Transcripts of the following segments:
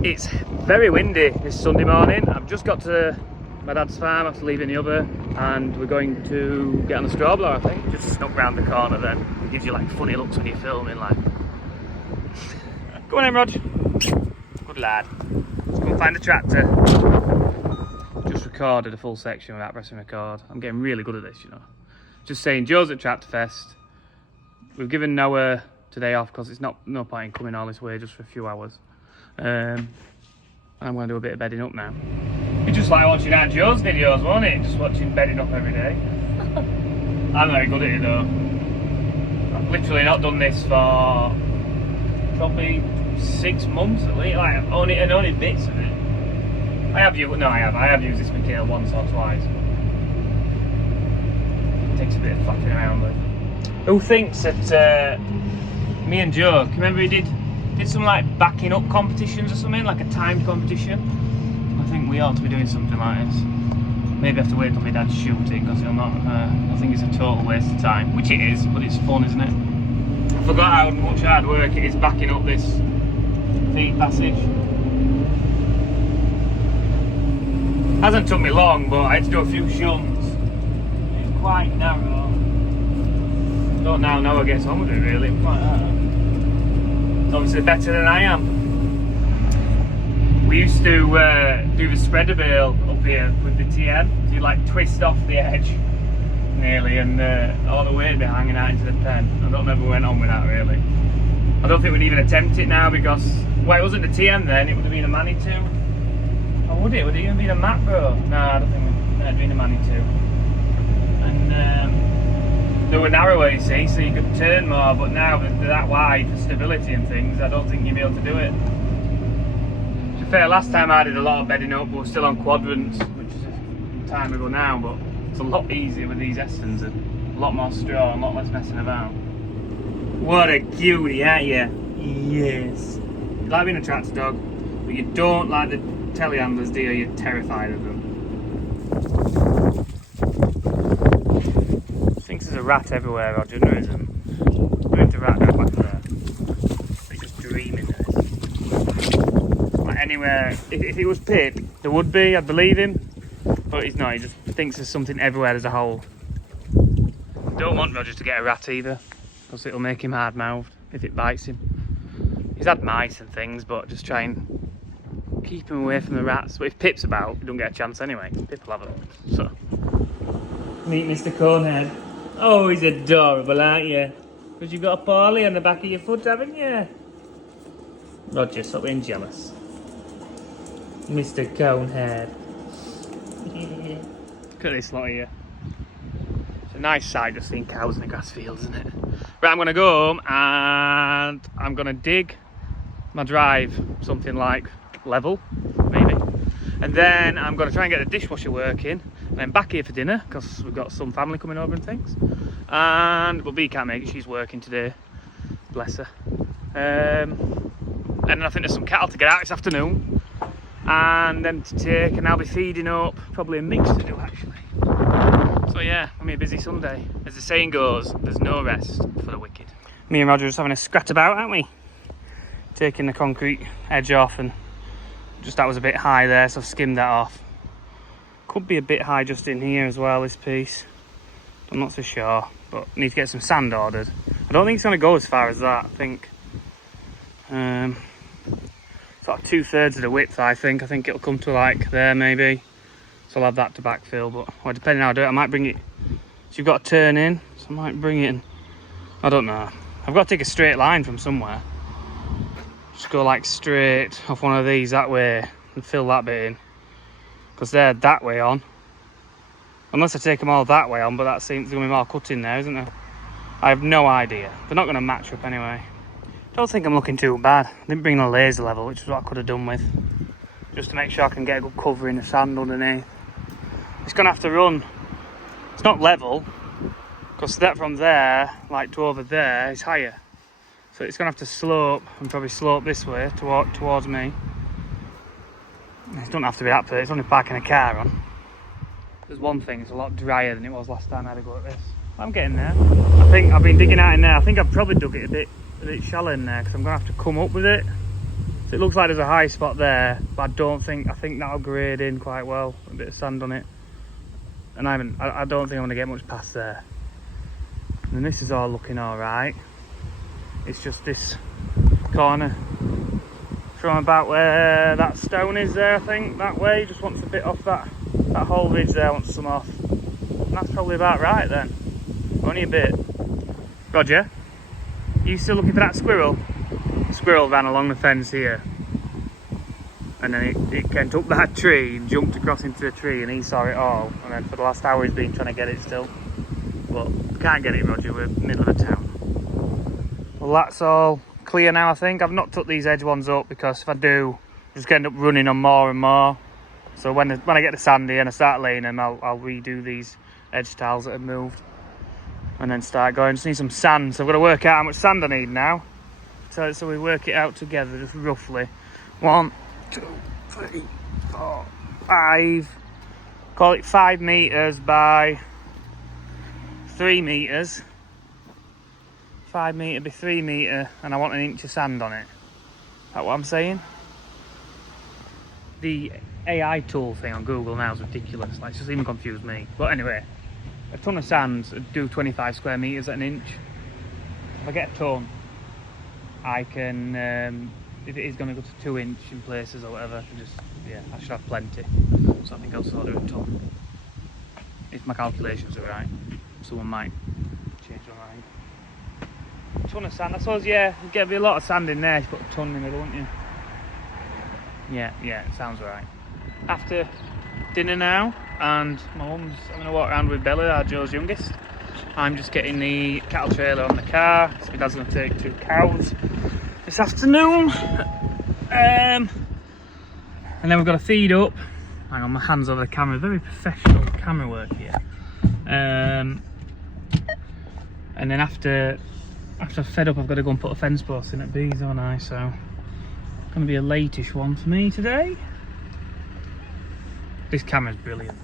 It's very windy this Sunday morning. I've just got to my dad's farm after leaving the other, and we're going to get on the straw blower, I think. Just snuck round the corner then. It gives you like funny looks when you're filming, like. Go on then, Rog. Good lad. Let's go and find the tractor. Just recorded a full section without pressing record. I'm getting really good at this, you know. Just saying, Joe's at Tractor Fest. We've given Noah today off because it's no point in coming all this way just for a few hours. I'm going to do a bit of bedding up now. It's just like watching Aunt Joe's videos, wasn't it? Just watching bedding up every day. I'm very good at it though. I've literally not done this for probably 6 months at least, like only bits of it. I have used this Mikhail once or twice. It takes a bit of fucking around with. Who thinks that me and Joe, can you remember he did some like backing up competitions or something, like a timed competition? I think we ought to be doing something like this. Maybe have to wait till my dad's shooting because he'll not. I think it's a total waste of time, which it is, but it's fun, isn't it? I forgot how much hard work it is backing up this feed passage. Hasn't took me long, but I had to do a few shunts. It's quite narrow. I don't now know I gets on with it really. It's quite hard. It's obviously better than I am. We used to do the spreader bale up here with the TM. So you like twist off the edge nearly, and all the weight would be hanging out into the pen. I don't know if we went on with that really. I don't think we'd even attempt it now because, well, it wasn't the TM then, it would have been a Manitou. Or would it? Would it even been a Mat Bro? No, I don't think it had been a Manitou. And they were narrower, you see, so you could turn more, but now they're that wide for stability and things, I don't think you'd be able to do it. To be fair, last time I did a lot of bedding up, but we're still on quadrants, which is a time ago now, but it's a lot easier with these Estons and a lot more straw and a lot less messing about. What a cutie, aren't you? Yes. You like being a tractor dog, but you don't like the telehandlers, do you? You're terrified of them. Thinks there's a rat everywhere, Roger, there isn't. There ain't a rat down back there. They're just dreaming of this. Like anywhere, if it was Pip, there would be, I'd believe him. But he's not, he just thinks there's something everywhere as a whole. Don't want Roger to get a rat either, because it'll make him hard-mouthed if it bites him. He's had mice and things, but just try and keep him away from the rats. But if Pip's about, he don't get a chance anyway. Pip will have him. So, meet Mr. Conehead. Oh, he's adorable, aren't you? Because you've got a Paulie on the back of your foot, haven't you? Roger, stop being jealous. Mr. Conehead. Look at this lot here. It's a nice sight just seeing cows in the grass fields, isn't it? Right, I'm going to go home and I'm going to dig my drive something like level, maybe. And then I'm going to try and get the dishwasher working. And then back here for dinner, because we've got some family coming over and things. But Bea can't make it, she's working today. Bless her. And then I think there's some cattle to get out this afternoon. And then to take, and I'll be feeding up. Probably a mix to do, actually. So yeah, it'll be a busy Sunday. As the saying goes, there's no rest for the wicked. Me and Roger are just having a scrat about, aren't we? Taking the concrete edge off, and just that was a bit high there, so I've skimmed that off. Could be a bit high just in here as well, this piece. I'm not so sure, but need to get some sand ordered. I don't think it's going to go as far as that. I think sort of 2/3 of the width. I think it'll come to like there maybe. So I'll have that to backfill, but well, depending how I do it, I might bring it. So you've got to turn in, so I might bring it in. I don't know. I've got to take a straight line from somewhere. Just go like straight off one of these that way and fill that bit in. Because they're that way on. Unless I take them all that way on, but that seems going to be more cutting there, isn't there? I have no idea. They're not going to match up anyway. Don't think I'm looking too bad. I didn't bring a laser level, which is what I could have done with. Just to make sure I can get a good cover in the sand underneath. It's going to have to run. It's not level. Because that from there, like to over there, is higher. So it's going to have to slope, and probably slope this way towards me. It doesn't have to be that bad, it's only parking a car on. There's one thing, it's a lot drier than it was last time I had a go at this. I'm getting there. I think I've been digging out in there. I think I've probably dug it a bit shallow in there because I'm going to have to come up with it. So it looks like there's a high spot there, but I think that'll grade in quite well. A bit of sand on it. And I don't think I'm going to get much past there. And this is all looking alright. It's just this corner from about where that stone is there, I think, that way. Just wants a bit off that whole ridge there, wants some off. And that's probably about right then. Only a bit. Roger, you still looking for that squirrel? The squirrel ran along the fence here. And then it went up that tree and jumped across into a tree, and he saw it all. And then for the last hour he's been trying to get it still. But can't get it, Roger, we're in the middle of a town. Well, that's all clear now, I think. I've not took these edge ones up because if I do, I'm just going to end up running on more and more. So when I get the sandy and I start laying them, I'll redo these edge tiles that have moved. And then start going. Just need some sand, so I've got to work out how much sand I need now. So we work it out together, just roughly. 1, 2, 3, 4, 5. Call it 5 metres by 3 metres. 5 metre by 3 metre, and I want an inch of sand on it. Is that what I'm saying? The AI tool thing on Google now is ridiculous. Like, it's just even confused me. But anyway, a ton of sand would do 25 square metres at an inch. If I get a ton, I can, if it is going to go to 2 inch in places or whatever, I should have plenty. So I think I'll sort of a ton. If my calculations are right. Someone might change my mind. A ton of sand, I suppose, yeah, you'd get a lot of sand in there if you put a ton in the middle, wouldn't you? Yeah, it sounds right. After dinner now, and my mum's having a walk around with Bella, our Joe's youngest. I'm just getting the cattle trailer on the car, so my dad's going to take 2 cows this afternoon. And then we've got to feed up. Hang on, my hand's over the camera, very professional camera work here. And then after I've fed up, I've got to go and put a fence post in at Bees, haven't I? So it's going to be a late-ish one for me today. This camera's brilliant.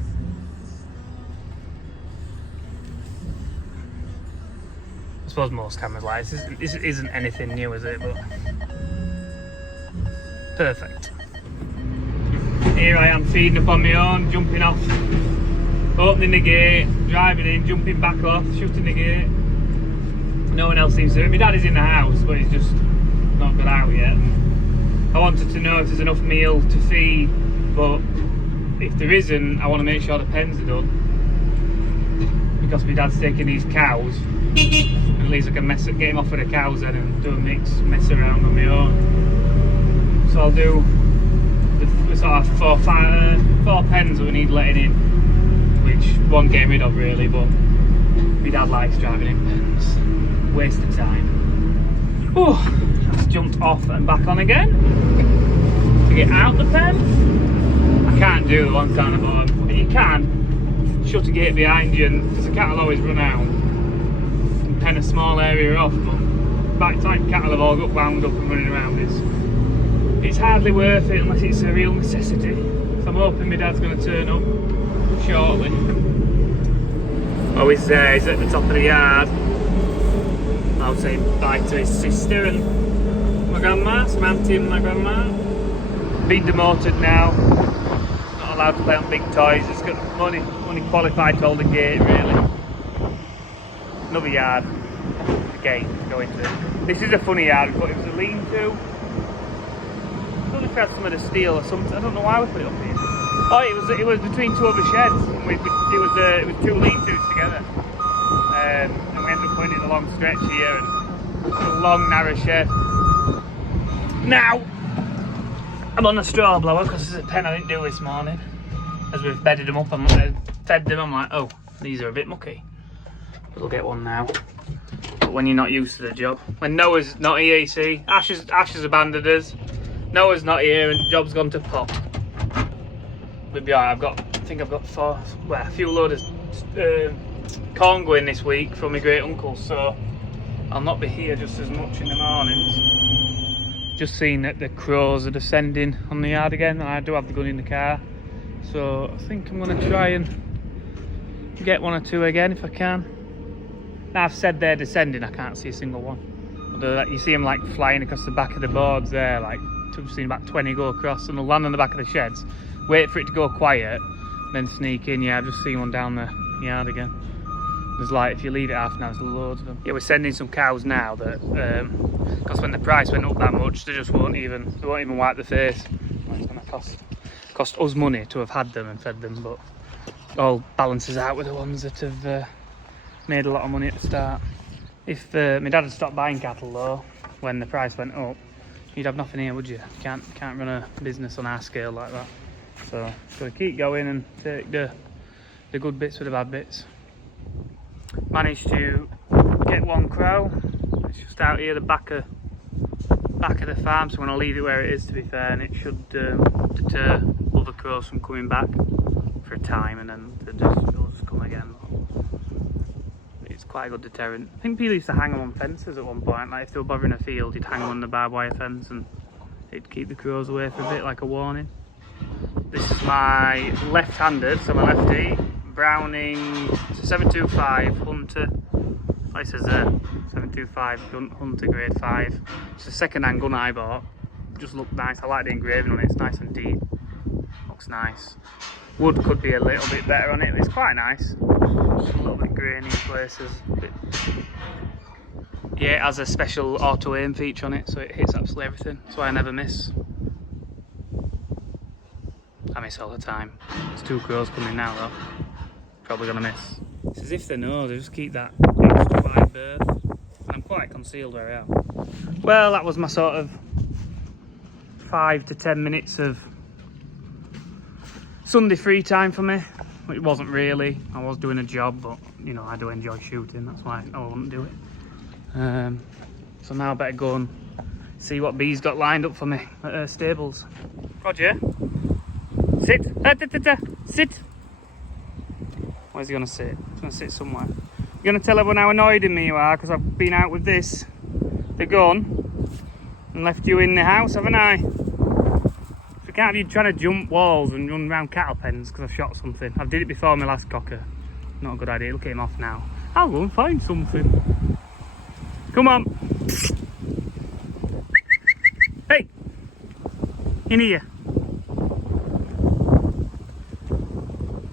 I suppose most cameras like this isn't anything new, is it? But perfect. Here I am feeding up on my own, jumping off, opening the gate, driving in, jumping back off, shutting the gate. No one else seems to. My dad is in the house, but he's just not got out yet. I wanted to know if there's enough meal to feed, but if there isn't, I want to make sure the pens are done. Because my dad's taking these cows, at least I can get him off with the cows then and do a mess around on my own. So I'll do the sort of 4 pens that we need letting in, which one getting rid of really, but my dad likes driving in pens. Waste of time. Oh, just jumped off and back on again to get out the pen. I can't do the one down the bottom, but you can shut a gate behind you, because the cattle always run out and pen a small area off. But by the time cattle have all got wound up and running around, it's hardly worth it unless it's a real necessity. So I'm hoping my dad's going to turn up shortly. Oh, he's there, he's at the top of the yard. I'll say bye to his sister and my grandma, some auntie and my grandma. Been demoted now, not allowed to play on big toys, just got only qualified to hold the gate really. Another yard, again, to go into. This is a funny yard, but it was a lean-to. I don't know if we had some of the steel or something, I don't know why we put it up here. Oh, it was between 2 other sheds, and it was 2 lean-tos together. And we ended up putting it in a long stretch here, and it's a long narrow shed. Now I'm on a straw blower because there's a pen I didn't do this morning. As we've bedded them up and fed them, I'm like, oh, these are a bit mucky. We'll get one now. But when you're not used to the job, when Noah's not here, you see, Ash has abandoned us. Noah's not here, and the job's gone to pot. We'll be alright. I think I've got a few load of corn going this week from my great uncle, so I'll not be here just as much in the mornings. Just seen that the crows are descending on the yard again, and I do have the gun in the car, so I think I'm going to try and get 1 or 2 again if I can. Now I've said they're descending, I can't see a single one. Although you see them like flying across the back of the boards there, like I've seen about 20 go across and they'll land on the back of the sheds, wait for it to go quiet, then sneak in. Yeah, I've just seen one down the yard again. There's like, if you leave it half an hour, there's loads of them. Yeah, we're sending some cows now that, because when the price went up that much, they just won't even wipe the face. It's going to cost us money to have had them and fed them, but it all balances out with the ones that have made a lot of money at the start. If my dad had stopped buying cattle though, when the price went up, you'd have nothing here, would you? You can't run a business on our scale like that. So, got to keep going and take the good bits with the bad bits. Managed to get one crow. It's just out here the back of the farm, so I'm going to leave it where it is, to be fair, and it should deter other crows from coming back for a time, and then they'll just come again. It's quite a good deterrent. I think people used to hang them on fences at one point, like if they were bothering a field, you'd hang them on the barbed wire fence and it'd keep the crows away for a bit, like a warning. This is my left-handed, so my lefty, Browning 725 Hunter. Like it says there, 725 Hunter grade 5. It's a second-hand gun I bought. Just looked nice. I like the engraving on it. It's nice and deep. Looks nice. Wood could be a little bit better on it, but it's quite nice. Just a little bit grainy in places. Yeah, it has a special auto aim feature on it, so it hits absolutely everything. That's why I never miss. I miss all the time. There's 2 crows coming now though. Probably gonna miss. It's as if they know, they just keep that extra wide berth. And I'm quite concealed where I am. Well, that was my sort of 5 to 10 minutes of Sunday free time for me. It wasn't really. I was doing a job, but you know, I do enjoy shooting. That's why I wouldn't do it. So now I better go and see what Bee's got lined up for me at her stables. Roger, sit. Sit. Where's he gonna sit? He's gonna sit somewhere. You're gonna tell everyone how annoyed in me you are because I've been out with the gun, and left you in the house, haven't I? So can't have you trying to jump walls and run around cattle pens because I've shot something. I did it before my last cocker. Not a good idea. Look at him off now. I'll go and find something. Come on. Hey, in here.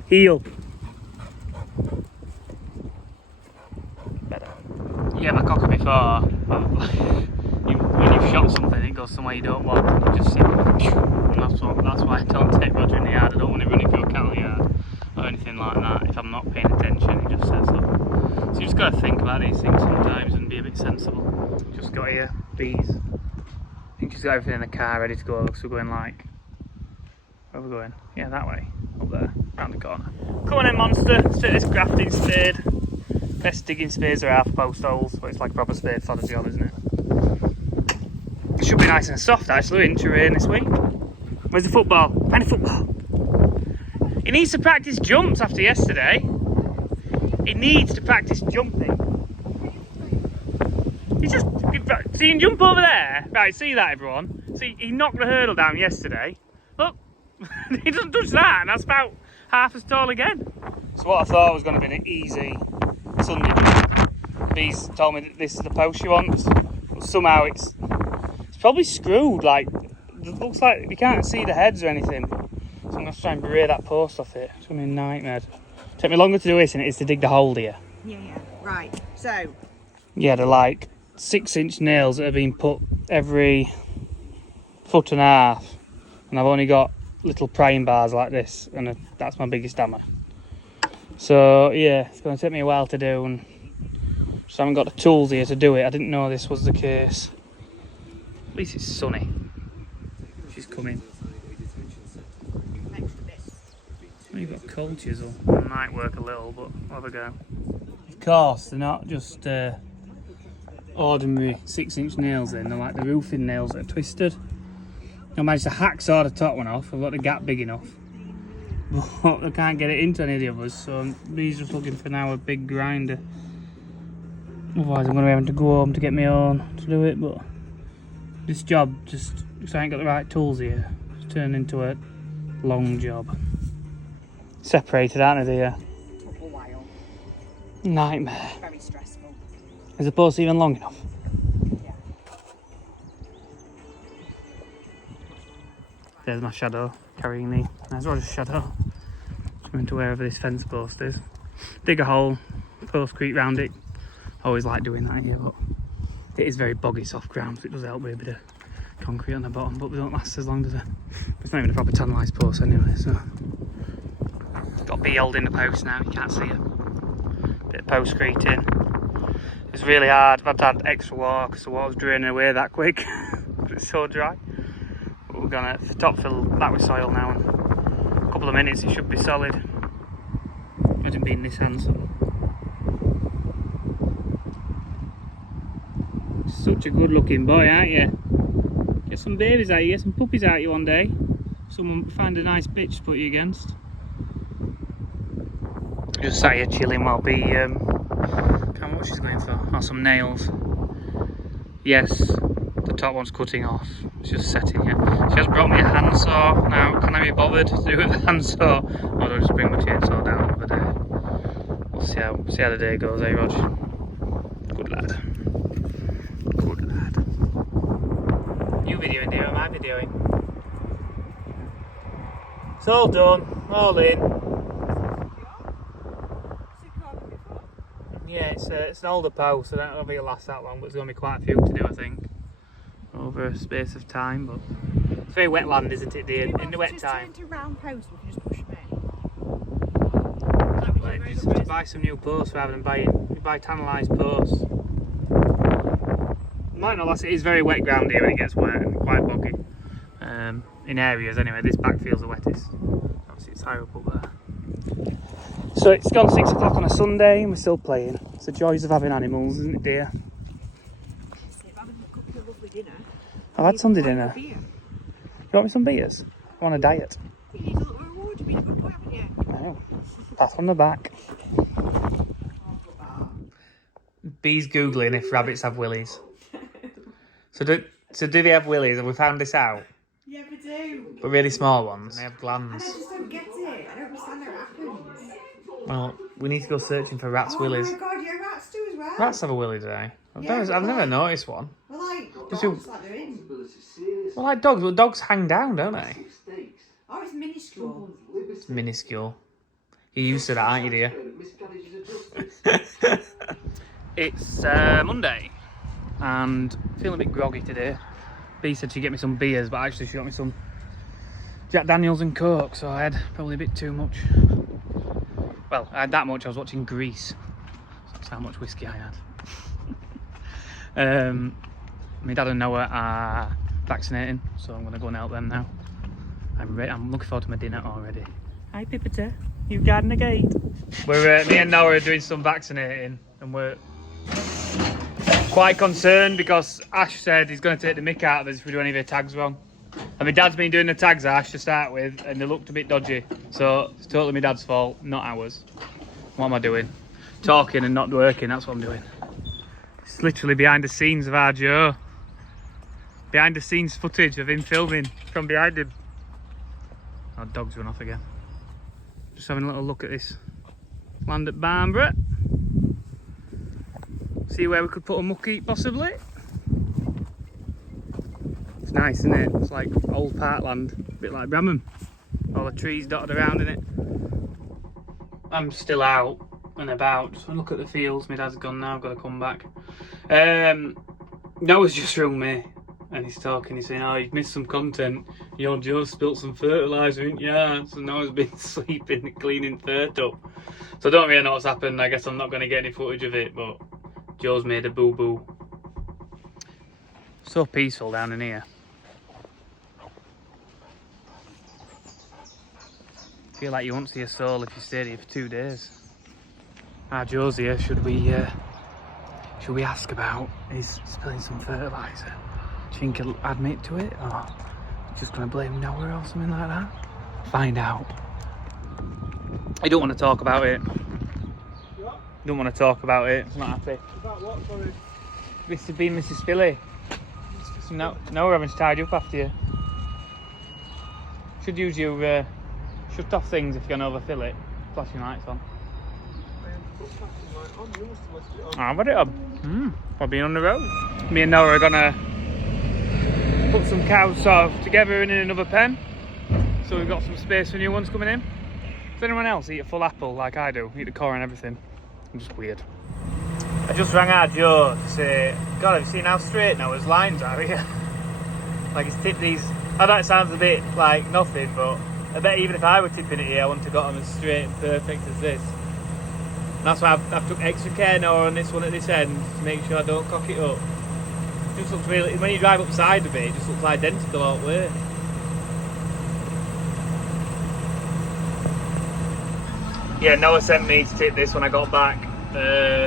Heel. Yeah, my cocker before. When you've shot something, it goes somewhere you don't want. You just see it. And that's why I don't take Roger in the yard. I don't want to run through a cattle yard or anything like that. If I'm not paying attention, he just says so. So you just got to think about these things sometimes and be a bit sensible. Just got here, Bees. I think she's got everything in the car ready to go because we're going like. Where are we going? Yeah, that way. Up there, round the corner. Come on in, monster. Let's take this grafting spade. Best digging spades are half post holes, but it's like a proper spade for the job, isn't it? It should be nice and soft actually in terrain this week. Where's the football? Find a football. He needs to practice jumps after yesterday. He needs to practice jumping. He's just, see him jump over there? Right, see that everyone? See, he knocked the hurdle down yesterday. Look, he doesn't touch that, and that's about half as tall again. So what I thought was going to be an easy Sunday jump. Bees told me that this is the post she wants, but somehow it's probably screwed. Like, it looks like you can't see the heads or anything. So I'm going to try and berate that post off it. It's going to be a nightmare. Take me longer to do this than it is to dig the hole here. Yeah, right. So. Yeah, they're like 6-inch nails that have been put every 1.5 foot, and I've only got little prying bars like this, and that's my biggest hammer. So yeah, it's going to take me a while to do, and just haven't got the tools here to do it. I didn't know this was the case. At least it's sunny. She's coming. Oh, you've got a cold chisel. It might work a little, but we'll have a go. Of course, they're not just ordinary 6-inch nails then. They're like the roofing nails that are twisted. I managed to hacksaw the top one off. I've got the gap big enough. But I can't get it into any of the others, so he's just looking for now a big grinder. Otherwise I'm going to be having to go home to get my own to do it, but this job just, because I ain't got the right tools here, it's turned into a long job. Separated, aren't they, here? Took a while. Nightmare. Very stressful. Is the post even long enough? Yeah. There's my shadow carrying me. There's Roger's shadow. Swimming to wherever this fence post is. Dig a hole, postcrete round it. Always like doing that here, but it is very boggy, soft ground, so it does help with a bit of concrete on the bottom, but they don't last as long as it's not even a proper tunnellised post anyway, so. Got a bee holding the post now, you can't see it. Bit of postcreting. It's really hard. I've had extra water because the water's draining away that quick. It's so dry. But we're gonna top fill that with soil now, and in a couple of minutes it should be solid. Imagine being this handsome. Such a good looking boy, aren't you? Get some babies out here, some puppies out you one day. Someone find a nice bitch to put you against. Just sat here chilling while B can't remember what she's going for. Oh, some nails. Yes, the top one's cutting off. It's just setting here. She has brought me a handsaw. Now, can I be bothered to do with the handsaw? Or do I just bring my chainsaw down another day? We'll see how the day goes, eh, Rog? Good lad. Good lad. You videoing, dear? Am I videoing? It's all done. All in. Yeah, it's an older post, so I don't know if it'll last that long, but there's going to be quite a few to do, I think, over a space of time. But it's very wet land, isn't it, dear? In the wet time. Just round posts, we can just push them in. Like, just buy some new posts rather than buy tunnellised posts. Might not last. It is very wet ground here when it gets wet and quite boggy. In areas anyway. This backfield's the wettest. Obviously, it's higher up there. So it's gone 6 o'clock on a Sunday and we're still playing. It's the joys of having animals, isn't it, dear? I've had Sunday dinner. You want me some beers? I'm on a diet. You need a little reward, you've been a good boy, haven't you? I know. Pat on the back. Bee's googling if rabbits have willies. So do they have willies? Have we found this out? Yeah, we do. But really small ones. They have And glands. I just don't get it. I don't understand how it happens. Well, we need to go searching for rats' willies. Oh my god, yeah, rats do as well. Rats have a willy, do they? Yeah, I've never noticed one. Well, like Does dogs, like they're in. Well, like dogs. Well, dogs hang down, don't they? Oh, it's minuscule. It's minuscule. You're used to that, aren't you, dear? It's Monday, and feeling a bit groggy today. B said she'd get me some beers, but actually she got me some Jack Daniels and Coke, so I had probably a bit too much. Well, I had that much. I was watching Grease. That's how much whiskey I had. My dad and Noah are vaccinating, so I'm going to go and help them now. I'm looking forward to my dinner already. Hi, Pipita. You guarding the gate? Me and Noah are doing some vaccinating, and we're quite concerned because Ash said he's going to take the mick out of us if we do any of the tags wrong. And my dad's been doing the tags, Ash, to start with, and they looked a bit dodgy. So it's totally my dad's fault, not ours. What am I doing? Talking and not working, that's what I'm doing. It's literally behind the scenes of our Joe. Behind the scenes footage of him filming from behind him. Our dog's run off again. Just having a little look at this land at Barnborough. See where we could put a muck heap possibly. It's nice, isn't it? It's like old parkland, a bit like Bramham. All the trees dotted around in it. I'm still out and about. Just look at the fields. My dad's gone now. I've got to come back. Noah's just rung me and he's talking. He's saying, "Oh, you've missed some content. Your Joe spilt some fertiliser, ain't ya?" So Noah's been sleeping and cleaning dirt up. So I don't really know what's happened. I guess I'm not going to get any footage of it, but Joe's made a boo-boo. So peaceful down in here. Feel like you won't see a soul if you stayed here for 2 days. Joe's here. Should we ask about his spilling some fertiliser? Do you think he'll admit to it, or just gonna blame Noah or something like that? Find out. I don't want to talk about it. What? Don't want to talk about it. I'm not happy. About what, sorry? Mr. B, Mrs. Spilly. No, we're having to tidy up after you. Should use your shut off things if you're going to overfill it. Flashing lights on. I've had it on. Probably on the road. Me and Noah are going to put some cows sort of together in another pen. So we've got some space for new ones coming in. Does anyone else eat a full apple like I do? Eat the core and everything? I'm just weird. I just rang out Joe to say, God, have you seen how straight now his lines are here? Like he's tipped these. I know it sounds a bit like nothing, but I bet even if I were tipping it here, I wouldn't have got them as straight and perfect as this. And that's why I've took extra care now on this one at this end to make sure I don't cock it up. It just looks really, when you drive upside of it, it just looks identical all the way. Yeah, Noah sent me to tip this when I got back,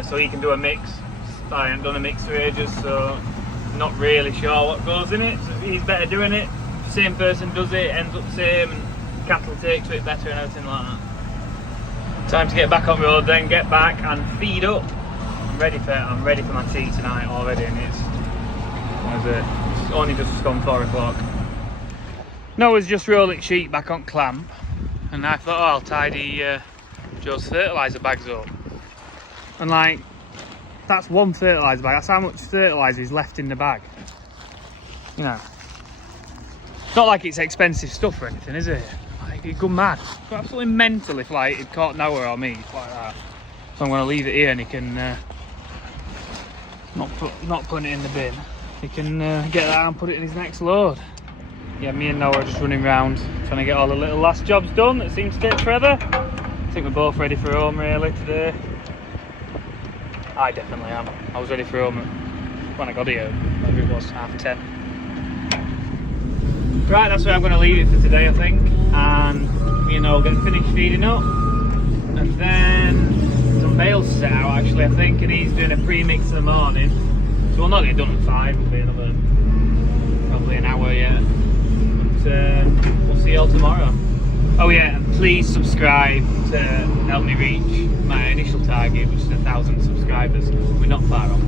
so he can do a mix. I haven't done a mix for ages, so I'm not really sure what goes in it. So he's better doing it. Same person does it, ends up the same, and cattle take to it better and everything like that. Time to get back on road, then get back and feed up. I'm ready for my tea tonight already, and it's only just gone 4 o'clock. Noah's just rolling sheep back on clamp, and I thought, oh, I'll tidy Joe's fertiliser bags up. And like, that's one fertiliser bag, that's how much fertiliser is left in the bag. You know. It's not like it's expensive stuff or anything, is it? Like, it'd go mad. It's absolutely mental if like it caught Noah or me like that. So I'm going to leave it here, and he can not putting it in the bin. He can get that and put it in his next load. Yeah, me and Noah are just running around trying to get all the little last jobs done that seem to take forever. I think we're both ready for home really today. I definitely am. I was ready for home when I got here, maybe it was 10:30. Right, that's where I'm going to leave it for today, I think. And me and Noah will get finished feeding up. And then some bales set out actually, I think, and he's doing a pre-mix in the morning. So we'll not get done at 5, it'll be another, probably an hour yet. But we'll see you all tomorrow. Oh yeah, and please subscribe to help me reach my initial target, which is 1,000 subscribers. We're not far off.